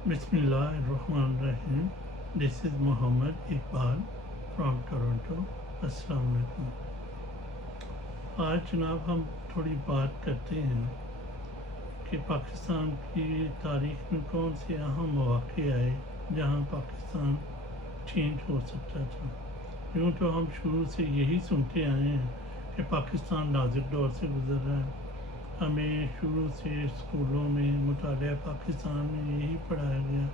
بسم اللہ الرحمن الرحیم. دس از محمد اقبال فرام ٹورنٹو. السلام علیکم. آج جناب ہم تھوڑی بات کرتے ہیں کہ پاکستان کی تاریخ میں کون سے اہم مواقع آئے جہاں پاکستان چینج ہو سکتا تھا. یوں تو ہم شروع سے یہی سنتے آئے ہیں کہ پاکستان نازک دور سے گزر رہا ہے. ہمیں شروع سے اسکولوں میں مطالعہ پاکستان میں یہی پڑھایا گیا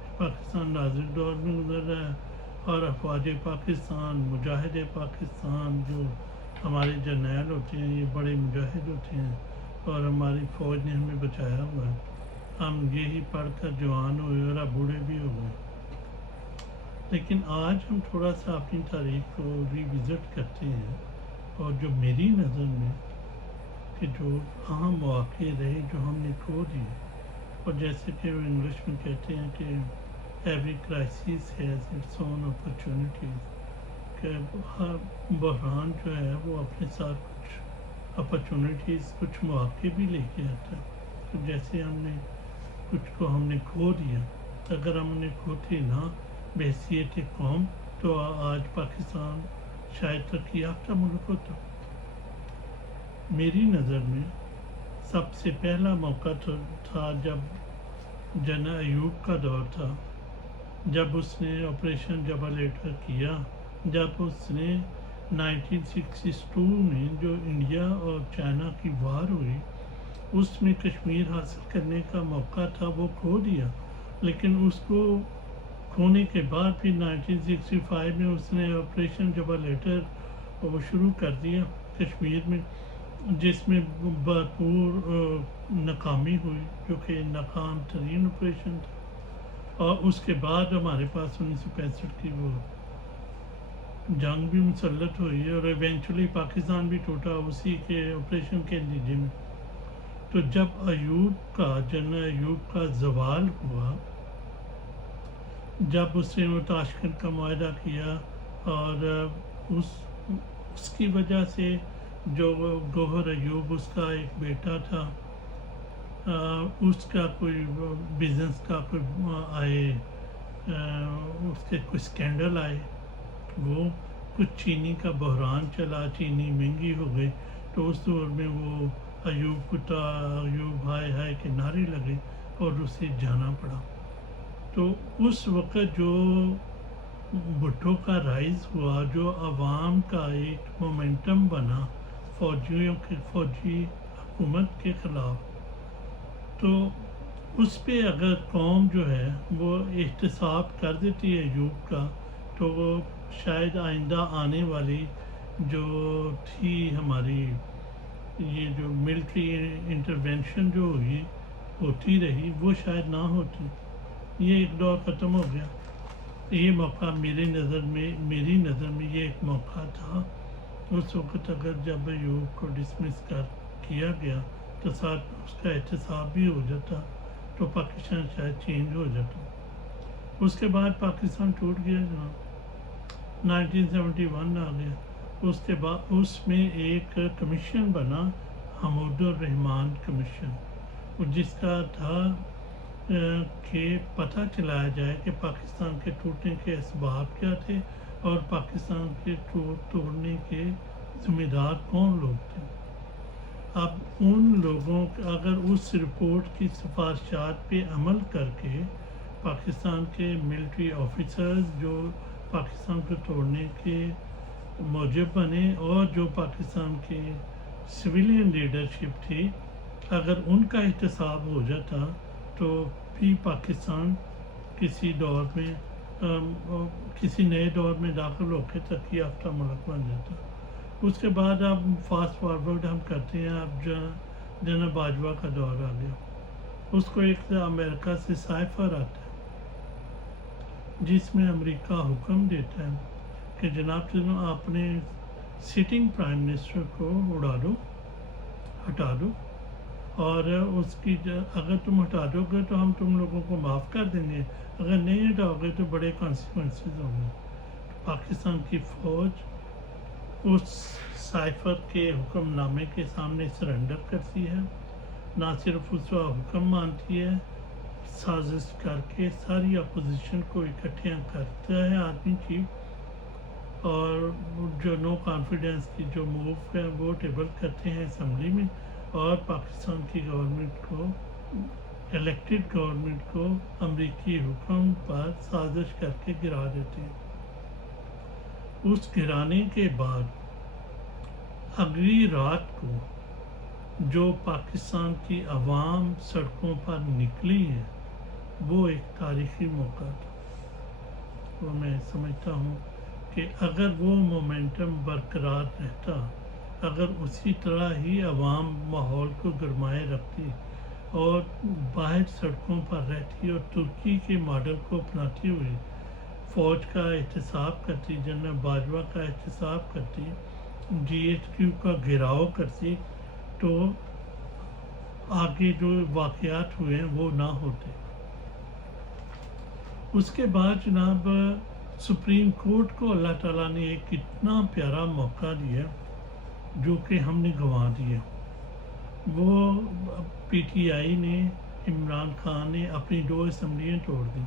کہ پاکستان نازک دور میں گزر رہا ہے اور افواج پاکستان، مجاہد پاکستان جو ہمارے جرنیل ہوتے ہیں یہ بڑے مجاہد ہوتے ہیں اور ہماری فوج نے ہمیں بچایا ہوا ہے. ہم یہی پڑھ کر جوان ہوئے اور اب بوڑھے بھی ہو گئے. لیکن آج ہم تھوڑا سا اپنی تاریخ کو ریوزٹ کرتے ہیں اور جو میری نظر میں کہ جو اہم مواقع رہے جو ہم نے کھو دیے، اور جیسے کہ وہ انگلش میں کہتے ہیں کہ every crisis has its own opportunities, کہ ہر بحران جو ہے وہ اپنے ساتھ کچھ اپرچونیٹیز، کچھ مواقع بھی لے کے آتا ہے. تو جیسے ہم نے کچھ کو ہم نے کھو دیا، اگر ہم نے کھوتے نہ بحیثیت قوم تو آج پاکستان شاید ترقی یافتہ ملک ہوتا. میری نظر میں سب سے پہلا موقع تھا جب جنرل ایوب کا دور تھا، جب اس نے آپریشن جبل ایٹر کیا، جب اس نے 1962 میں جو انڈیا اور چائنا کی وار ہوئی اس میں کشمیر حاصل کرنے کا موقع تھا وہ کھو دیا. لیکن اس کو کھونے کے بعد پھر 1965 میں اس نے آپریشن جبل ایٹر وہ شروع کر دیا کشمیر میں، جس میں بھرپور ناکامی ہوئی، جو کہ ناکام ترین آپریشن تھا. اور اس کے بعد ہمارے پاس 1965 کی وہ جنگ بھی مسلط ہوئی اور ایونچولی پاکستان بھی ٹوٹا اسی کے آپریشن کے نتیجے میں. تو جب جنرل ایوب کا زوال ہوا، جب اس نے وہ تاشکند کا معاہدہ کیا اور اس کی وجہ سے جو گوہر ایوب اس کا ایک بیٹا تھا، اس کا کوئی بزنس کا کوئی آئے، اس کے کوئی سکینڈل آئے، وہ کچھ چینی کا بحران چلا، چینی مہنگی ہو گئی. تو اس دور میں وہ ایوب کتا، ایوب ہائے ہائے کے نعرے لگے اور اسے جانا پڑا. تو اس وقت جو بھٹو کا رائز ہوا، جو عوام کا ایک مومنٹم بنا فوجی حکومت کے خلاف، تو اس پہ اگر قوم جو ہے وہ احتساب کر دیتی ہے ایوب کا، تو وہ شاید آئندہ آنے والی جو تھی ہماری یہ جو ملٹری انٹرونشن جو ہوتی رہی وہ شاید نہ ہوتی. یہ ایک دور ختم ہو گیا. یہ موقع میری نظر میں یہ ایک موقع تھا. اس وقت اگر جب ایوب کو ڈسمس کیا گیا تو ساتھ اس کا احتساب بھی ہو جاتا تو پاکستان شاید چینج ہو جاتا. اس کے بعد پاکستان ٹوٹ گیا جناب، 1971 آ گیا. اس کے بعد اس میں ایک کمیشن بنا، حمود الرحمان کمیشن، جس کا تھا کہ پتہ چلایا جائے کہ پاکستان کے ٹوٹنے کے اسباب کیا تھے اور پاکستان کے توڑنے کے ذمہ دار کون لوگ تھے. اب ان لوگوں اگر اس رپورٹ کی سفارشات پہ عمل کر کے پاکستان کے ملٹری آفیسرز جو پاکستان کو توڑنے کے موجب بنے اور جو پاکستان کے سویلین لیڈرشپ تھی، اگر ان کا احتساب ہو جاتا تو بھی پاکستان کسی نئے دور میں داخل ہو کے ترقی یافتہ ملک بن جاتا. اس کے بعد اب فاسٹ فارورڈ ہم کرتے ہیں، اب جنرل باجوہ کا دور آ گیا. اس کو ایک امریکہ سے سائفر آتا ہے جس میں امریکہ حکم دیتا ہے کہ جناب آپ نے سٹنگ پرائم منسٹر کو ہٹا دو، اور اس کی اگر تم ہٹا دو گے تو ہم تم لوگوں کو معاف کر دیں گے، اگر نہیں ہٹاؤ گے تو بڑے کانسیکوینسز ہوں گے. پاکستان کی فوج اس سائفر کے حکم نامے کے سامنے سرنڈر کرتی ہے، نہ صرف اس کا حکم مانتی ہے سازش کر کے ساری اپوزیشن کو اکٹھیاں کرتا ہے آدمی چیف، اور جو نو کانفیڈنس کی جو موو ہے وہ ٹیبل کرتے ہیں اسمبلی میں، اور پاکستان کی گورنمنٹ کو، الیکٹڈ گورنمنٹ کو امریکی حکم پر سازش کر کے گرا دیتے ہیں۔ اس گرانے کے بعد اگلی رات کو جو پاکستان کی عوام سڑکوں پر نکلی ہے وہ ایک تاریخی موقع تھا۔ وہ میں سمجھتا ہوں کہ اگر وہ مومنٹم برقرار رہتا، اگر اسی طرح ہی عوام ماحول کو گرمائے رکھتی اور باہر سڑکوں پر رہتی اور ترکی کے ماڈل کو اپناتی ہوئی فوج کا احتساب کرتی، جنرل باجوہ کا احتساب کرتی، جی ایچ کیو کا گھیراؤ کرتی، تو آگے جو واقعات ہوئے ہیں وہ نہ ہوتے۔ اس کے بعد جناب سپریم کورٹ کو اللہ تعالیٰ نے ایک اتنا پیارا موقع دیا جو کہ ہم نے گنوا دیا۔ وہ پی ٹی آئی نے، عمران خان نے اپنی 2 اسمبلیاں توڑ دیں،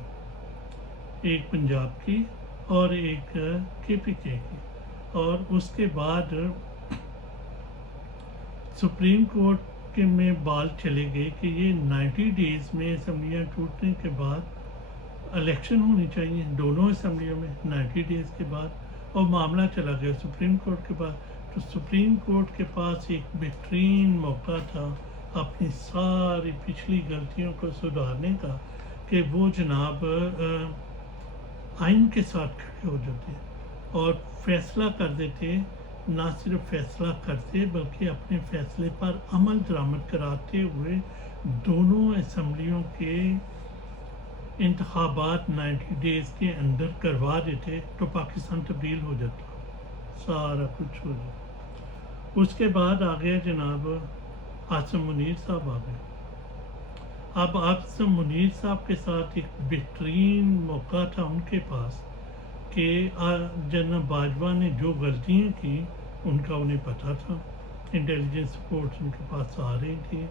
ایک پنجاب کی اور ایک کے پی کے کی، اور اس کے بعد سپریم کورٹ کے میں بال چلے گئے کہ یہ 90 ڈیز میں اسمبلیاں ٹوٹنے کے بعد الیکشن ہونی چاہیے دونوں اسمبلیوں میں 90 ڈیز کے بعد، اور معاملہ چلا گیا سپریم کورٹ کے پاس۔ تو سپریم کورٹ کے پاس ایک بہترین موقع تھا اپنی ساری پچھلی غلطیوں کو سدھارنے کا، کہ وہ جناب آئین کے ساتھ کھڑے ہو جاتے اور فیصلہ کر دیتے، نہ صرف فیصلہ کرتے بلکہ اپنے فیصلے پر عمل درآمد کراتے ہوئے دونوں اسمبلیوں کے انتخابات 90 ڈیز کے اندر کروا دیتے تو پاکستان تبدیل ہو جاتا، سارا کچھ ہو جاتا۔ اس کے بعد آ گیا جناب عاصم منیر صاحب آ گئے۔ اب عاصم منیر صاحب کے ساتھ ایک بہترین موقع تھا ان کے پاس کہ جنرل باجوہ نے جو غلطیاں کی ان کا انہیں پتہ تھا، انٹیلیجنس رپورٹس ان کے پاس آ رہی تھی،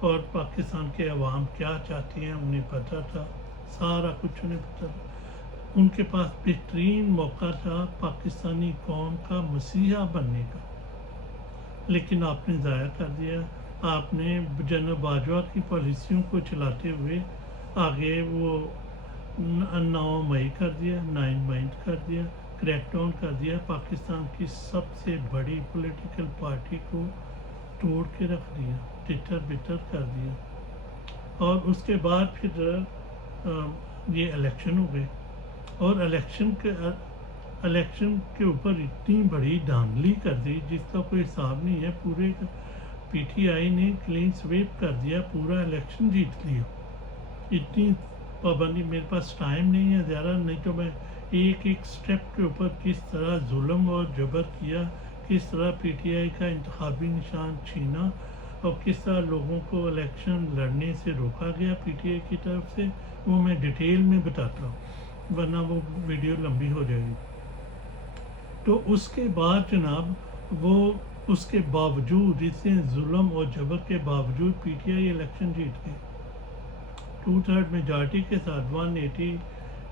اور پاکستان کے عوام کیا چاہتے ہیں انہیں پتہ تھا، سارا کچھ انہیں پتہ تھا۔ ان کے پاس بہترین موقع تھا پاکستانی قوم کا مسیحا بننے کا، لیکن آپ نے ضائع کر دیا۔ آپ نے جنرل باجوہ کی پالیسیوں کو چلاتے ہوئے آگے وہ 9 مئی کر دیا، 9 مئی کر دیا، کریک ڈاؤن کر دیا، پاکستان کی سب سے بڑی پولیٹیکل پارٹی کو توڑ کے رکھ دیا، تتر بتر کر دیا۔ اور اس کے بعد پھر یہ الیکشن ہو گئے، اور الیکشن کے اوپر اتنی بڑی دھاندلی کر دی جس کا کوئی حساب نہیں ہے۔ پورے پی ٹی آئی نے کلین سویپ کر دیا، پورا الیکشن جیت لیا۔ اتنی پابندی، میرے پاس ٹائم نہیں ہے زیادہ، نہیں تو میں ایک ایک سٹیپ کے اوپر کس طرح ظلم اور جبر کیا، کس طرح پی ٹی آئی کا انتخابی نشان چھینا، اور کس طرح لوگوں کو الیکشن لڑنے سے روکا گیا پی ٹی آئی کی طرف سے، وہ میں ڈیٹیل میں بتاتا ہوں ورنہ وہ ویڈیو لمبی ہو جائے گی۔ تو اس کے بعد جناب وہ اس کے باوجود، اس ظلم اور جبر کے باوجود پی ٹی آئی الیکشن جیت گئی، 2/3 میجارٹی کے ساتھ 180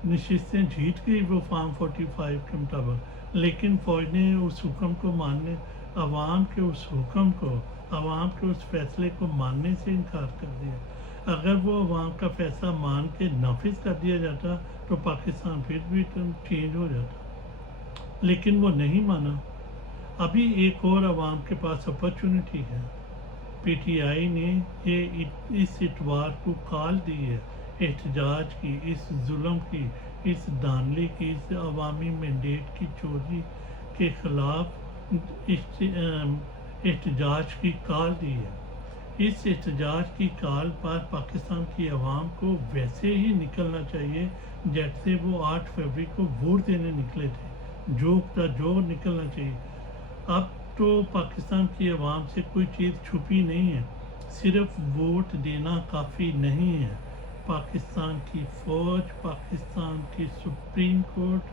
نشستیں جیت گئی وہ فارم 45 کے مطابق۔ لیکن فوج نے اس حکم کو ماننے، عوام کے اس حکم کو، عوام کے اس فیصلے کو ماننے سے انکار کر دیا۔ اگر وہ عوام کا فیصلہ مان کے نافذ کر دیا جاتا تو پاکستان پھر بھی چینج ہو جاتا، لیکن وہ نہیں مانا۔ ابھی ایک اور عوام کے پاس اپرچونٹی ہے، پی ٹی آئی نے یہ اس اتوار کو کال دی ہے احتجاج کی، اس ظلم کی، اس دھاندلی کی، اس عوامی مینڈیٹ کی چوری کے خلاف احتجاج کی کال دی ہے۔ اس احتجاج کی کال پر پاکستان کی عوام کو ویسے ہی نکلنا چاہیے جیسے وہ 8 فروری کو ووٹ دینے نکلے تھے، جو نکلنا چاہیے۔ اب تو پاکستان کی عوام سے کوئی چیز چھپی نہیں ہے، صرف ووٹ دینا کافی نہیں ہے۔ پاکستان کی فوج، پاکستان کی سپریم کورٹ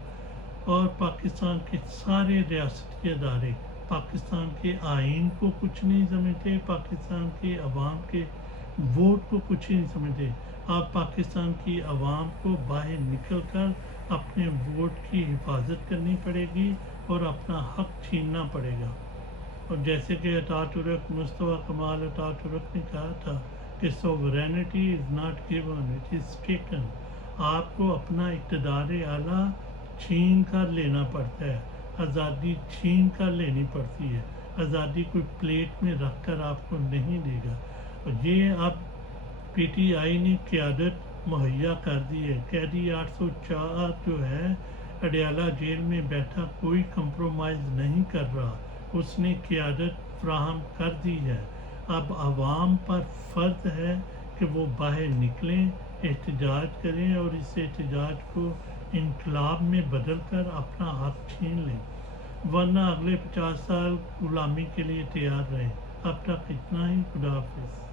اور پاکستان کے سارے ریاستی ادارے پاکستان کے آئین کو کچھ نہیں سمجھتے، پاکستان کے عوام کے ووٹ کو کچھ نہیں سمجھتے۔ اب پاکستان کی عوام کو باہر نکل کر اپنے ووٹ کی حفاظت کرنی پڑے گی اور اپنا حق چھیننا پڑے گا. اور جیسے کہ اتاتورک مصطفیٰ کمال اتاتورک نے کہا تھا کہ sovereignty is not given, it is taken. آپ کو اپنا اقتدار اعلیٰ چھین کر لینا پڑتا ہے، آزادی چھین کر لینی پڑتی ہے. آزادی کوئی پلیٹ میں رکھ کر آپ کو نہیں دے گا. اور یہ اب پی ٹی آئی نے قیادت مہیا کر دی ہے. قیدی 804 جو ہے اڈیالہ جیل میں بیٹھا کوئی کمپرومائز نہیں کر رہا، اس نے قیادت فراہم کر دی ہے. اب عوام پر فرض ہے کہ وہ باہر نکلیں، احتجاج کریں اور اس احتجاج کو انقلاب میں بدل کر اپنا حق چھین لیں، ورنہ اگلے 50 سال غلامی کے لیے تیار رہیں. اب تک اتنا ہی. خدا حافظ.